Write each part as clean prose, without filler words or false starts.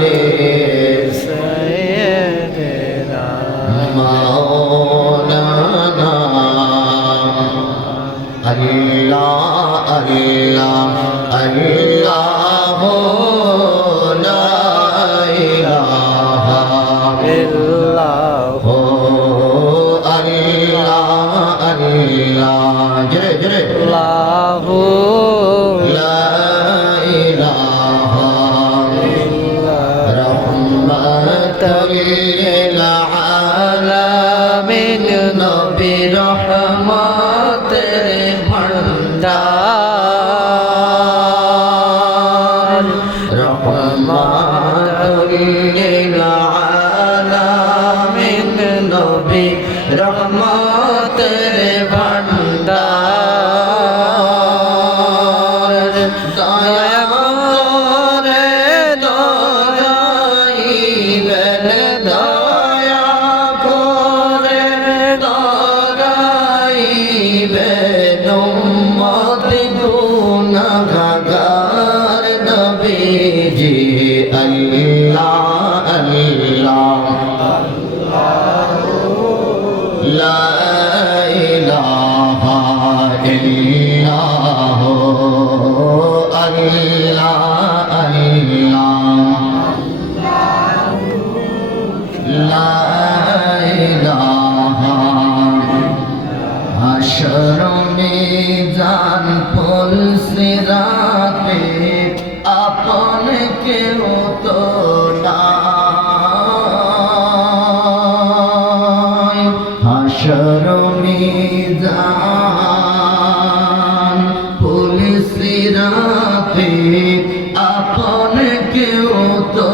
রে সাইয়েদেনা মাওলানা আল্লাহ আল্লাহ আল্লাহ লা ইলাহা ইল্লাল্লাহ আল্লাহ আল্লাহ জয় জয় আল্লাহু লা ইলাহা ইল্লাল্লাহ রাহমাতুল লিল আলামিন নবী রহমতের ভান্ডার রহমাতুল লিল আলামিন নবী রহমতের ভান্ডার দয়া করে দয়াইবেন দয়া করে দয়াইবেন উম্মতি গুনাহগার নবীজি আল্লাহ আল্লাহ লা ইলাহা ইল্লাল্লাহ আল্লাহ আল্লাহ লা ইলাহা হাশর মিজান ফুল সিরাতে আপন কেউ তো নাই হাশর মিজান ফুল সিরাতে আপন কেউ তো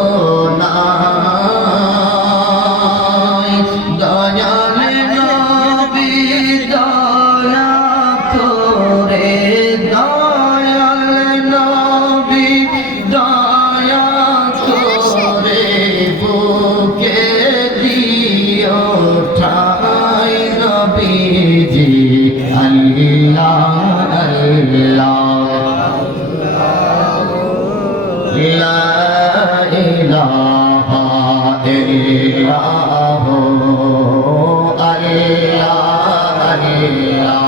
নাই দয়াল নবী দয়া করে দয়াল নবী দয়া করে বুকে দিও ঠাই নবীজি আল্লাহ আল্লাহ লা ইলাহা ইল্লাল্লাহ আল্লাহ আল্লাহ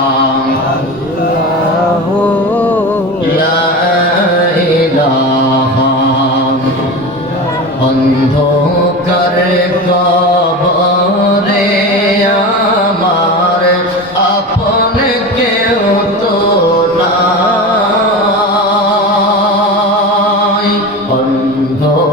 লা ইলাহা অন্ধকার কবরে আমার আপন কেউ তো নাই অন্ধকার